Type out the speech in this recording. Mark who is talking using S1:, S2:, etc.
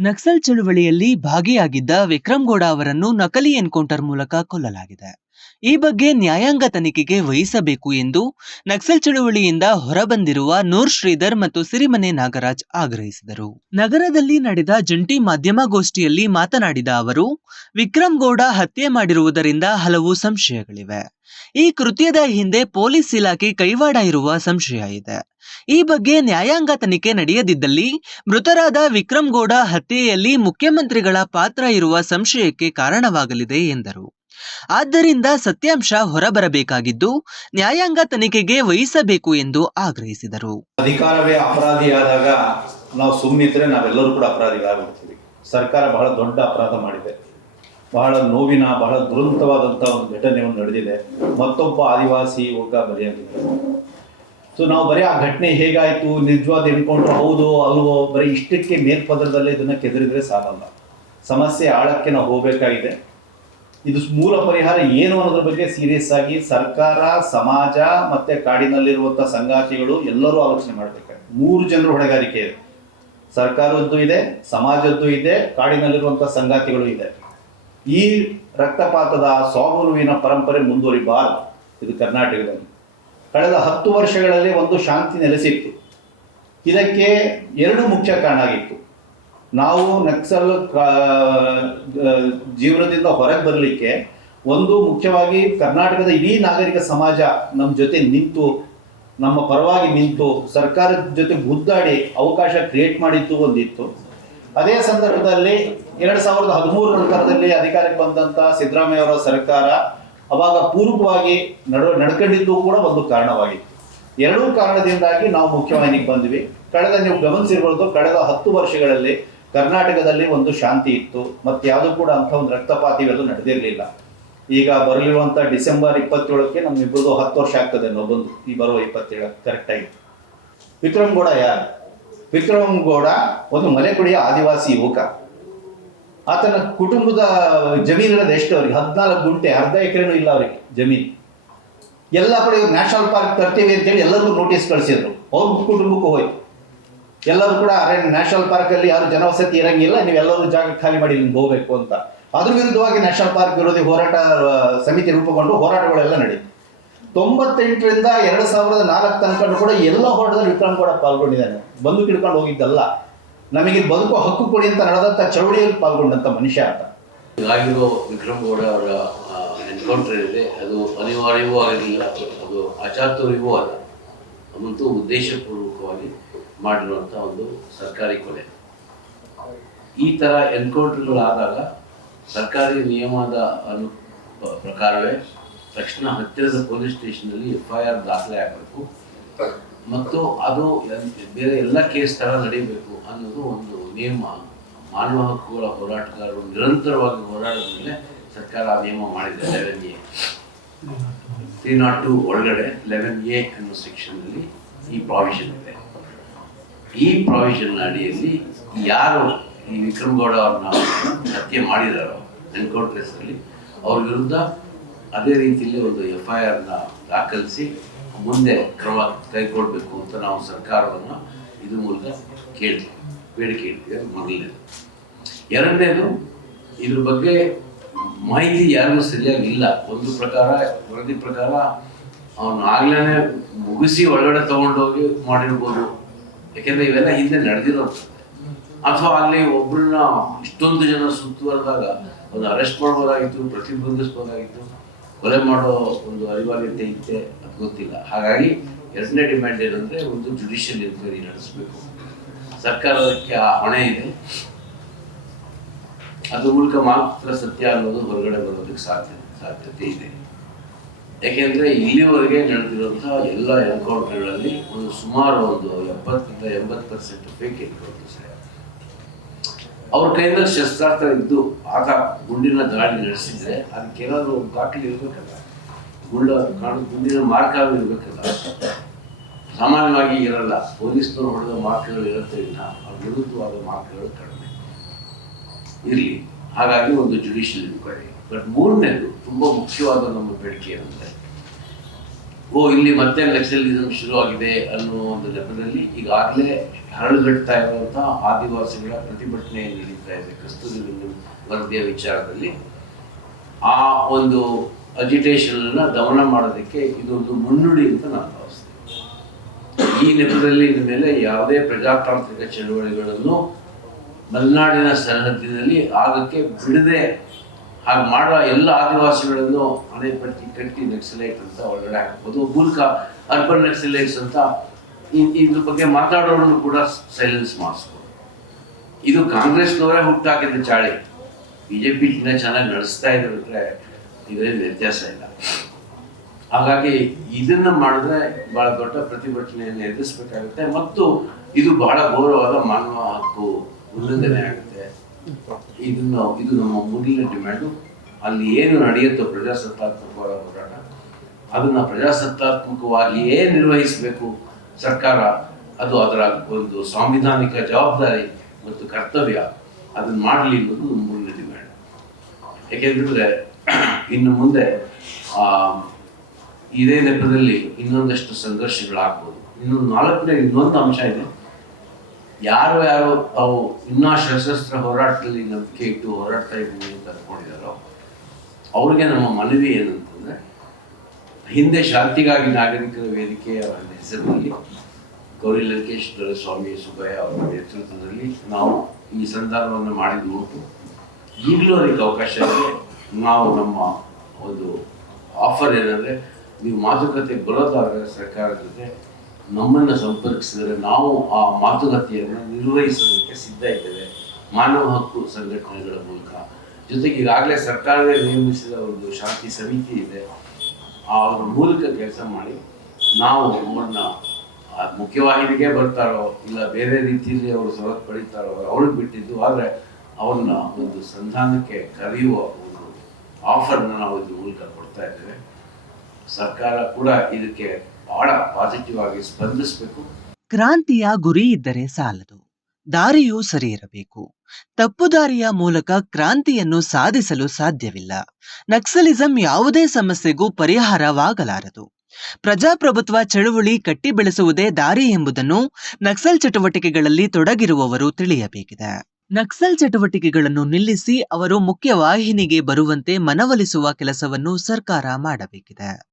S1: ನಕ್ಸಲ್ ಚಳುವಳಿಯಲ್ಲಿ ಭಾಗಿಯಾಗಿದ್ದ ವಿಕ್ರಮ್ ಗೌಡ ಅವರನ್ನು ನಕಲಿ ಎನ್ಕೌಂಟರ್ ಮೂಲಕ ಕೊಲ್ಲಲಾಗಿದೆ. ಈ ಬಗ್ಗೆ ನ್ಯಾಯಾಂಗ ತನಿಖೆಗೆ ವಹಿಸಬೇಕು ಎಂದು ನಕ್ಸಲ್ ಚಳುವಳಿಯಿಂದ ಹೊರಬಂದಿರುವ ನೂರ್ ಶ್ರೀಧರ್ ಮತ್ತು ಸಿರಿಮನೆ ನಾಗರಾಜ್ ಆಗ್ರಹಿಸಿದರು. ನಗರದಲ್ಲಿ ನಡೆದ ಜಂಟಿ ಮಾಧ್ಯಮಗೋಷ್ಠಿಯಲ್ಲಿ ಮಾತನಾಡಿದ ಅವರು, ವಿಕ್ರಮ್ ಗೌಡ ಹತ್ಯೆ ಮಾಡಿರುವುದರಿಂದ ಹಲವು ಸಂಶಯಗಳಿವೆ. ಈ ಕೃತ್ಯದ ಹಿಂದೆ ಪೊಲೀಸ್ ಇಲಾಖೆ ಕೈವಾಡ ಇರುವ ಸಂಶಯ ಇದೆ. ಈ ಬಗ್ಗೆ ನ್ಯಾಯಾಂಗ ತನಿಖೆ ನಡೆಯದಿದ್ದಲ್ಲಿ ಮೃತರಾದ ವಿಕ್ರಮ್ ಗೌಡ ಹತ್ಯೆಯಲ್ಲಿ ಮುಖ್ಯಮಂತ್ರಿಗಳ ಪಾತ್ರ ಇರುವ ಸಂಶಯಕ್ಕೆ ಕಾರಣವಾಗಲಿದೆ ಎಂದರು. ಆದ್ದರಿಂದ ಸತ್ಯಾಂಶ ಹೊರಬರಬೇಕಾಗಿದ್ದು ನ್ಯಾಯಾಂಗ ತನಿಖೆಗೆ ವಹಿಸಬೇಕು ಎಂದು ಆಗ್ರಹಿಸಿದರು.
S2: ಅಧಿಕಾರವೇ ಅಪರಾಧಿಯಾದಾಗ ನಾವು ಸುಮ್ಮನಿದ್ರೆ ನಾವೆಲ್ಲರೂ ಕೂಡ ಅಪರಾಧಿಗಳಾಗುತ್ತೀವಿ ಸರ್ಕಾರ ಬಹಳ ದೊಡ್ಡ ಅಪರಾಧ ಮಾಡಿದೆ. ಬಹಳ ನೋವಿನ, ಬಹಳ ದುರಂತವಾದಂಥ ಒಂದು ಘಟನೆ ಒಂದು ನಡೆದಿದೆ. ಮತ್ತೊಬ್ಬ ಆದಿವಾಸಿ ಯುವಕ ಬರೆಯಾಗಿದೆ ಸೊ ನಾವು ಬರೀ ಆ ಘಟನೆ ಹೇಗಾಯಿತು, ನಿಜವಾದ ಎನ್ಕೊಂಡ್ರು ಹೌದು ಅಲ್ವೋ, ಬರೀ ಇಷ್ಟಕ್ಕೆ ಮೇಲ್ಪದರದಲ್ಲೇ ಇದನ್ನ ಕೆದರಿದ್ರೆ ಸಾಲಲ್ಲ. ಸಮಸ್ಯೆ ಆಳಕ್ಕೆ ನಾವು ಹೋಗಬೇಕಾಗಿದೆ. ಇದು ಮೂಲ ಪರಿಹಾರ ಏನು ಅನ್ನೋದ್ರ ಬಗ್ಗೆ ಸೀರಿಯಸ್ ಆಗಿ ಸರ್ಕಾರ, ಸಮಾಜ ಮತ್ತೆ ಕಾಡಿನಲ್ಲಿರುವಂತಹ ಸಂಗಾತಿಗಳು ಎಲ್ಲರೂ ಆಲೋಚನೆ ಮಾಡಬೇಕಾಗಿದೆ ಮೂರು ಜನರು ಹೊಣೆಗಾರಿಕೆ ಇದೆ. ಸರ್ಕಾರದ್ದು ಇದೆ, ಸಮಾಜದ್ದು ಇದೆ ಕಾಡಿನಲ್ಲಿರುವಂತಹ ಸಂಗಾತಿಗಳು ಇದೆ. ಈ ರಕ್ತಪಾತದ ಸ್ವಾಮುರುವಿನ ಪರಂಪರೆ ಮುಂದುವರಿಬಾರದು ಇದು ಕರ್ನಾಟಕದಲ್ಲಿ. ಕಳೆದ ಹತ್ತು ವರ್ಷಗಳಲ್ಲಿ ಒಂದು ಶಾಂತಿ ನೆಲೆಸಿತ್ತು. ಇದಕ್ಕೆ ಎರಡು ಮುಖ್ಯ ಕಾರಣ ಆಗಿತ್ತು. ನಾವು ನಕ್ಸಲ್ ಜೀವನದಿಂದ ಹೊರಗೆ ಬರಲಿಕ್ಕೆ ಒಂದು ಮುಖ್ಯವಾಗಿ ಕರ್ನಾಟಕದ ಇಡೀ ನಾಗರಿಕ ಸಮಾಜ ನಮ್ಮ ಜೊತೆ ನಿಂತು, ನಮ್ಮ ಪರವಾಗಿ ನಿಂತು, ಸರ್ಕಾರದ ಜೊತೆ ಗುದ್ದಾಡಿ ಅವಕಾಶ ಕ್ರಿಯೇಟ್ ಮಾಡಿದ್ದು ಒಂದಿತ್ತು. ಅದೇ ಸಂದರ್ಭದಲ್ಲಿ ಎರಡು ಸಾವಿರದ ಹದಿಮೂರು ನಂತರದಲ್ಲಿ ಅಧಿಕಾರಕ್ಕೆ ಬಂದಂತ ಸಿದ್ದರಾಮಯ್ಯ ಅವರ ಸರ್ಕಾರ ಅವಾಗ ಪೂರ್ವಕವಾಗಿ ನಡ, ನಡ್ಕೊಂಡಿದ್ದು ಕೂಡ ಒಂದು ಕಾರಣವಾಗಿತ್ತು. ಎರಡೂ ಕಾರಣದಿಂದಾಗಿ ನಾವು ಮುಖ್ಯವಾಹಿನಿಗೆ ಬಂದ್ವಿ. ಕಳೆದ ನೀವು ಗಮನಿಸಿರ್ಬೋದು, ಕಳೆದ ಹತ್ತು ವರ್ಷಗಳಲ್ಲಿ ಕರ್ನಾಟಕದಲ್ಲಿ ಒಂದು ಶಾಂತಿ ಇತ್ತು, ಮತ್ತೆ ಯಾವುದೂ ಕೂಡ ಅಂಥ ಒಂದು ರಕ್ತಪಾತ ಇವೆಲ್ಲ ನಡೆದಿರಲಿಲ್ಲ. ಈಗ ಬರಲಿರುವಂಥ ಡಿಸೆಂಬರ್ ಇಪ್ಪತ್ತೇಳಕ್ಕೆ ನಮ್ಮಿಬ್ಬರದು ಹತ್ತು ವರ್ಷ ಆಗ್ತದೆ ಅನ್ನೋದೊಂದು ಈ ಬರುವ ಇಪ್ಪತ್ತೇಳು ಕರೆಕ್ಟಾಗಿ ವಿಕ್ರಮ್ ಗೌಡ ಯಾರು? ವಿಕ್ರಮ್ ಒಂದು ಮಲೆಕುಡಿಯ ಆದಿವಾಸಿ ಯುವಕ. ಆತನ ಕುಟುಂಬದ ಜಮೀನಿರೋದು ಎಷ್ಟು ಅವ್ರಿಗೆ? ಹದಿನಾಲ್ಕು ಗುಂಟೆ, ಅರ್ಧ ಎಕರೆನೂ ಇಲ್ಲ ಅವರಿಗೆ ಜಮೀನು. ಎಲ್ಲ ಕಡೆ ನ್ಯಾಷನಲ್ ಪಾರ್ಕ್ ತರ್ತೀವಿ ಅಂತೇಳಿ ಎಲ್ಲರಿಗೂ ನೋಟಿಸ್ ಕಳಿಸಿದ್ರು. ಅವ್ರ ಕುಟುಂಬಕ್ಕೂ ಹೋಯ್ತು. ಎಲ್ಲರೂ ಕೂಡ ಅರಣ್ಯ ನ್ಯಾಷನಲ್ ಪಾರ್ಕ್ ಅಲ್ಲಿ ಯಾರು ಜನವಸತಿ ಇರಂಗಿಲ್ಲ ನೀವೆಲ್ಲರೂ ಜಾಗ ಖಾಲಿ ಮಾಡಿ ನಿಮ್ಗೆ ಹೋಗ್ಬೇಕು ಅಂತ. ಅದ್ರ ವಿರುದ್ಧವಾಗಿ ನ್ಯಾಷನಲ್ ಪಾರ್ಕ್ ವಿರೋಧಿ ಹೋರಾಟ ಸಮಿತಿ ರೂಪುಗೊಂಡು ಹೋರಾಟಗಳೆಲ್ಲ ನಡೀತು ತೊಂಬತ್ತೆಂಟರಿಂದ ಎರಡು ಸಾವಿರದ ನಾಲ್ಕು ತನಕ ಕೂಡ ಎಲ್ಲ ಹೋರಾಟದಲ್ಲಿ ವಿಕ್ರಮ್ ಕೂಡ ಪಾಲ್ಗೊಂಡಿದ್ದಾನೆ. ಬಂದು ಹಿಡ್ಕೊಂಡು ಹೋಗಿದ್ದಲ್ಲ. ನಮಗೆ ಬದುಕು ಹಕ್ಕು ಕೊಡಿ ಅಂತ ನಡೆದಂಥ ಚಳವಳಿಯಲ್ಲಿ ಪಾಲ್ಗೊಂಡಂಥ ಮನುಷ್ಯ ಅಂತ
S3: ಆಗಿರೋ ವಿಕ್ರಮ್ ಗೌಡ ಅವರ ಎನ್ಕೌಂಟರ್ ಇದೆ, ಅದು ಅನಿವಾರ್ಯವೂ ಆಗಿರಲಿಲ್ಲ ಅದು ಅಚಾತುರ್ಯವೂ ಅಲ್ಲ. ಅದಂತೂ ಉದ್ದೇಶಪೂರ್ವಕವಾಗಿ ಮಾಡಿರುವಂಥ ಒಂದು ಸರ್ಕಾರಿ ಕೊಲೆ. ಈ ಥರ ಎನ್ಕೌಂಟರ್ಗಳಾದಾಗ ಸರ್ಕಾರಿ ನಿಯಮದ ಅನು ಪ್ರಕಾರವೇ ತಕ್ಷಣ ಹತ್ತಿರದ ಪೊಲೀಸ್ ಸ್ಟೇಷನಲ್ಲಿ ಎಫ್ ಐ ಆರ್ ದಾಖಲೆ ಆಗಬೇಕು. ಮತ್ತು ಅದು ಬೇರೆ ಎಲ್ಲ ಕೇಸ್ ಥರ ನಡೀಬೇಕು ಅನ್ನೋದು ಒಂದು ನಿಯಮ. ಮಾನವ ಹಕ್ಕುಗಳ ಹೋರಾಟಗಾರರು ನಿರಂತರವಾಗಿ ಹೋರಾಡಿದ ಮೇಲೆ ಸರ್ಕಾರ ಆ ನಿಯಮ ಮಾಡಿದೆ. ಲೆವೆನ್ ತ್ರೀ ನಾಟ್ ಟು ಒಳಗಡೆ ಲೆವೆನ್ ಎ ಅನ್ನೋ ಸೆಕ್ಷನ್ನಲ್ಲಿ ಈ ಪ್ರಾವಿಷನ್ ಇದೆ. ಈ ಪ್ರಾವಿಷನ್ ಅಡಿಯಲ್ಲಿ ಯಾರು ಈ ವಿಕ್ರಮ್ ಗೌಡ ಅವ್ರನ್ನ ಹತ್ಯೆ ಮಾಡಿದಾರೋ ಎನ್ಕೌಂಟ್ರೆಸ್ನಲ್ಲಿ ಅವ್ರ ವಿರುದ್ಧ ಅದೇ ರೀತಿಯಲ್ಲಿ ಒಂದು ಎಫ್ ಐ ಆರ್ನ ದಾಖಲಿಸಿ ಮುಂದೆ ಕ್ರಮ ಕೈಗೊಳ್ಳಬೇಕು ಅಂತ ನಾವು ಸರ್ಕಾರವನ್ನು ಇದು ಮೂಲಕ ಕೇಳ್ತೀವಿ, ಬೇಡಿಕೆ ಇಡ್ತೀವಿ ಮೊದಲನೇದು. ಎರಡನೇದು, ಇದ್ರ ಬಗ್ಗೆ ಮಾಹಿತಿ ಯಾರಿಗೂ ಸರಿಯಾಗಿ ಇಲ್ಲ. ಒಂದು ಪ್ರಕಾರ, ವರದಿ ಪ್ರಕಾರ ಅವನು ಆಗ್ಲೇ ಮುಗಿಸಿ ಒಳಗಡೆ ತಗೊಂಡೋಗಿ ಮಾಡಿರ್ಬೋದು. ಯಾಕೆಂದ್ರೆ ಇವೆಲ್ಲ ಹಿಂದೆ ನಡೆದಿರೋದು. ಅಥವಾ ಅಲ್ಲಿ ಒಬ್ಬರನ್ನ ಇಷ್ಟೊಂದು ಜನ ಸುತ್ತುವರೆದಾಗ ಒಂದು ಅರೆಸ್ಟ್ ಮಾಡ್ಬೋದಾಗಿತ್ತು, ಪ್ರತಿಬಂಧಿಸ್ಬೋದಾಗಿತ್ತು, ಕೊಲೆ ಮಾಡೋ ಒಂದು ಅನಿವಾರ್ಯತೆ ಇತ್ತೆ ಅದು ಗೊತ್ತಿಲ್ಲ. ಹಾಗಾಗಿ ಎರಡನೇ ಡಿಮ್ಯಾಂಡ್ ಏನಂದ್ರೆ ಒಂದು ಜುಡಿಷಿಯಲ್ ಎನ್ಕ್ವೈರಿ ನಡೆಸಬೇಕು. ಸರ್ಕಾರಕ್ಕೆ ಆ ಹೊಣೆ ಇದೆ. ಅದ್ರ ಮೂಲಕ ಮಾತ್ರ ಸತ್ಯ ಅನ್ನೋದು ಹೊರಗಡೆ ಬರೋದಕ್ಕೆ ಸಾಧ್ಯ, ಸಾಧ್ಯತೆ ಇದೆ. ಯಾಕೆಂದ್ರೆ ಇಲ್ಲಿವರೆಗೆ ನಡೆದಿರುವಂತಹ ಎಲ್ಲ ಎನ್ಕೌಂಟರ್ಗಳಲ್ಲಿ ಒಂದು ಸುಮಾರು ಒಂದು ಎಪ್ಪತ್ತರಿಂದ ಎಂಬತ್ತು ಪರ್ಸೆಂಟ್ ಫೇಕ್ ಎನ್ಕೌಂಟರ್ಸ್ ಅವ್ರ ಕೈಯಿಂದ ಶಸ್ತ್ರಾಸ್ತ್ರ ಇದ್ದು ಆಗ ಗುಂಡಿನ ದಾಳಿ ನಡೆಸಿದ್ರೆ ಅದಕ್ಕೆ ಏನಾದ್ರು ದಾಖಲೆ ಇರ್ಬೇಕಲ್ಲ? ಗುಂಡ ಕಾಣು ಗುಂಡಿನ ಮಾರ್ಕ್ ಇರ್ಬೇಕಲ್ಲ? ಸಾಮಾನ್ಯವಾಗಿ ಇರಲ್ಲ. ಪೊಲೀಸ್ನವ್ರು ಹೊಡೆದ ಮಾರ್ಕ್ಗಳು ಇರುತ್ತೆ ಇಲ್ಲ ಅವ್ರ ವಿರುದ್ಧವಾದ ಮಾರ್ಕ್ಗಳು ಕಡಿಮೆ. ಇರಲಿ. ಹಾಗಾಗಿ ಒಂದು ಜುಡಿಷಿಯಲ್ ಎನ್ಕ್ವೈರಿ ಬಟ್ ಮೂರನೇದು, ತುಂಬ ಮುಖ್ಯವಾದ ನಮ್ಮ ಬೇಡಿಕೆ ಅಂದರೆ ಓ, ಇಲ್ಲಿ ಮತ್ತೆ ನಕ್ಸಲಿಸಮ್ ಶುರುವಾಗಿದೆ ಅನ್ನೋ ಒಂದು ನೆಪದಲ್ಲಿ ಈಗಾಗಲೇ ಹರಳುಗಟ್ತಾ ಇರುವಂತಹ ಆದಿವಾಸಿಗಳ ಪ್ರತಿಭಟನೆ ನಡೀತಾ ಇದೆ. ಕಸ್ತೂರಿ ವರದಿಯ ವಿಚಾರದಲ್ಲಿ. ಆ ಒಂದು ಅಜಿಟೇಷನ್ ಅನ್ನ ದಮನ ಮಾಡೋದಕ್ಕೆ ಇದೊಂದು ಮುನ್ನುಡಿ ಅಂತ ನಾನು ಭಾವಿಸ್ತೇನೆ. ಈ ನೆಪದಲ್ಲಿ ಇನ್ನು ಮೇಲೆ ಯಾವುದೇ ಪ್ರಜಾತಾಂತ್ರಿಕ ಚಳವಳಿಗಳನ್ನು ಮಲೆನಾಡಿನ ಸರಹದ್ದಿನಲ್ಲಿ ಆಗಕ್ಕೆ ಬಿಡದೆ ಹಾಗೆ ಮಾಡುವ ಎಲ್ಲ ಆದಿವಾಸಿಗಳನ್ನು ಅಣೆಪಟ್ಟಿ ಕಟ್ಟಿ ನಕ್ಸಲೈಟ್ ಅಂತ ಒಳಗಡೆ ಹಾಕ್ಬೋದು. ಮೂಲಕ ಅರ್ಬನ್ ನಕ್ಸಲೈಟ್ಸ್ ಅಂತ ಇದ್ರ ಬಗ್ಗೆ ಮಾತಾಡೋರನ್ನು ಕೂಡ ಸೈಲೆನ್ಸ್ ಮಾಡಿಸ್ಬೋದು. ಇದು ಕಾಂಗ್ರೆಸ್ನವರೇ ಹುಟ್ಟಾಕಿದ್ದ ಚಾಳಿ. ಬಿ ಜೆ ಪಿ ಇನ್ನ ಚೆನ್ನಾಗಿ ನಡೆಸ್ತಾ ಇದ್ರು ಬಿಟ್ರೆ ಇದರಲ್ಲಿ ವ್ಯತ್ಯಾಸ ಇಲ್ಲ. ಹಾಗಾಗಿ ಇದನ್ನ ಮಾಡಿದ್ರೆ ಬಹಳ ದೊಡ್ಡ ಪ್ರತಿಭಟನೆಯನ್ನು ಎದುರಿಸಬೇಕಾಗುತ್ತೆ. ಮತ್ತು ಇದು ಬಹಳ ಗೌರವವಾದ ಮಾನವ ಹಕ್ಕು. ಉಲ್ಲಂಘನೆ ಆಗುತ್ತೆ. ಇದನ್ನು ಇದು ನಮ್ಮ ಮೊದಲಿನ ಡಿಮ್ಯಾಂಡು ಅಲ್ಲಿ ಏನು ನಡೆಯುತ್ತೋ ಪ್ರಜಾಸತ್ತಾತ್ಮಕವಾದ ಹೋರಾಟ, ಅದನ್ನು ಪ್ರಜಾಸತ್ತಾತ್ಮಕವಾಗಿಯೇ ನಿರ್ವಹಿಸಬೇಕು. ಸರ್ಕಾರ ಅದು ಅದರ ಒಂದು ಸಾಂವಿಧಾನಿಕ ಜವಾಬ್ದಾರಿ ಮತ್ತು ಕರ್ತವ್ಯ. ಅದನ್ನು ಮಾಡಲಿ ಅನ್ನೋದು ನಮ್ಮ ಮೂರನೇ ಡಿಮ್ಯಾಂಡ್ ಯಾಕೆಂದ್ರೆ ಇನ್ನು ಮುಂದೆ ಇದೇ ನೆಪದಲ್ಲಿ ಇನ್ನೊಂದಷ್ಟು ಸಂಘರ್ಷಗಳಾಗ್ಬೋದು. ಇನ್ನೊಂದು ನಾಲ್ಕನೇ, ಇನ್ನೊಂದು ಅಂಶ ಇದೆ. ಯಾರು ಯಾರು ತಾವು ಇನ್ನೂ ಸಶಸ್ತ್ರ ಹೋರಾಟದಲ್ಲಿ ನಂಬಿಕೆ ಇಟ್ಟು ಹೋರಾಡ್ತಾ ಇದ್ದೀವಿ ಅಂತ ಅನ್ಕೊಂಡಿದ್ದಾರೋ, ಅವ್ರಿಗೆ ನಮ್ಮ ಮನವಿ ಏನಂತಂದರೆ, ಹಿಂದೆ ಶಾಂತಿಗಾಗಿ ನಾಗರಿಕರ ವೇದಿಕೆಯ ಹೆಸರಿನಲ್ಲಿ ಗೌರಿ ಲಂಕೇಶ್ ದೊರೆಸ್ವಾಮಿ ಸುಬ್ಬಯ್ಯ ಅವರ ನೇತೃತ್ವದಲ್ಲಿ ನಾವು ಈ ಸಂಧಾನವನ್ನು ಮಾಡಿದ ಉಂಟು ಈಗಲೂ ಅದಕ್ಕೆ ಅವಕಾಶ ಇದೆ. ನಾವು ನಮ್ಮ ಒಂದು ಆಫರ್ ಏನಂದರೆ, ನೀವು ಮಾತುಕತೆ ಬರೋದಾದರೆ ಸರ್ಕಾರದ ಜೊತೆ ನಮ್ಮನ್ನು ಸಂಪರ್ಕಿಸಿದರೆ ನಾವು ಆ ಮಾತುಕತೆಯನ್ನು ನಿರ್ವಹಿಸೋದಕ್ಕೆ ಸಿದ್ಧ ಇದ್ದೇವೆ. ಮಾನವ ಹಕ್ಕು ಸಂಘಟನೆಗಳ ಮೂಲಕ. ಜೊತೆಗೆ ಈಗಾಗಲೇ ಸರ್ಕಾರವೇ ನೇಮಿಸಿದ ಒಂದು ಶಾಂತಿ ಸಮಿತಿ ಇದೆ. ಅವರ ಮೂಲಕ ಕೆಲಸ ಮಾಡಿ ನಾವು ನಮ್ಮನ್ನು ಮುಖ್ಯವಾಹಿನಿಗೆ ಬರ್ತಾರೋ ಇಲ್ಲ ಬೇರೆ ರೀತಿಯಲ್ಲಿ ಅವರು ಸವಲತ್ತು ಪಡಿತಾರೋ ಅವ್ರಿಗೆ ಬಿಟ್ಟಿದ್ದು ಆದರೆ ಅವನ್ನ ಒಂದು ಸಂಧಾನಕ್ಕೆ ಕರೆಯುವ ಒಂದು ಆಫರ್ನ ನಾವು ಇದ್ರ ಮೂಲಕ ಕೊಡ್ತಾ ಇದ್ದೇವೆ. ಸರ್ಕಾರ ಕೂಡ ಇದಕ್ಕೆ ಬಹಳ ಪಾಸಿಟಿವ್ ಆಗಿ ಸ್ಪಂದಿಸಬೇಕು.
S1: ಕ್ರಾಂತಿಯ ಗುರಿ ಇದ್ದರೆ ಸಾಲದು. ದಾರಿಯೂ ಸರಿ ಇರಬೇಕು. ತಪ್ಪು ದಾರಿಯ ಮೂಲಕ ಕ್ರಾಂತಿಯನ್ನು ಸಾಧಿಸಲು ಸಾಧ್ಯವಿಲ್ಲ. ನಕ್ಸಲಿಸಂ ಯಾವುದೇ ಸಮಸ್ಯೆಗೂ ಪರಿಹಾರವಾಗಲಾರದು. ಪ್ರಜಾಪ್ರಭುತ್ವ ಚಳುವಳಿ ಕಟ್ಟಿ ಬೆಳೆಸುವುದೇ ದಾರಿ ಎಂಬುದನ್ನು ನಕ್ಸಲ್ ಚಟುವಟಿಕೆಗಳಲ್ಲಿ ತೊಡಗಿರುವವರು ತಿಳಿಯಬೇಕಿದೆ. ನಕ್ಸಲ್ ಚಟುವಟಿಕೆಗಳನ್ನು ನಿಲ್ಲಿಸಿ ಅವರು ಮುಖ್ಯವಾಹಿನಿಗೆ ಬರುವಂತೆ ಮನವೊಲಿಸುವ ಕೆಲಸವನ್ನು ಸರ್ಕಾರ ಮಾಡಬೇಕಿದೆ.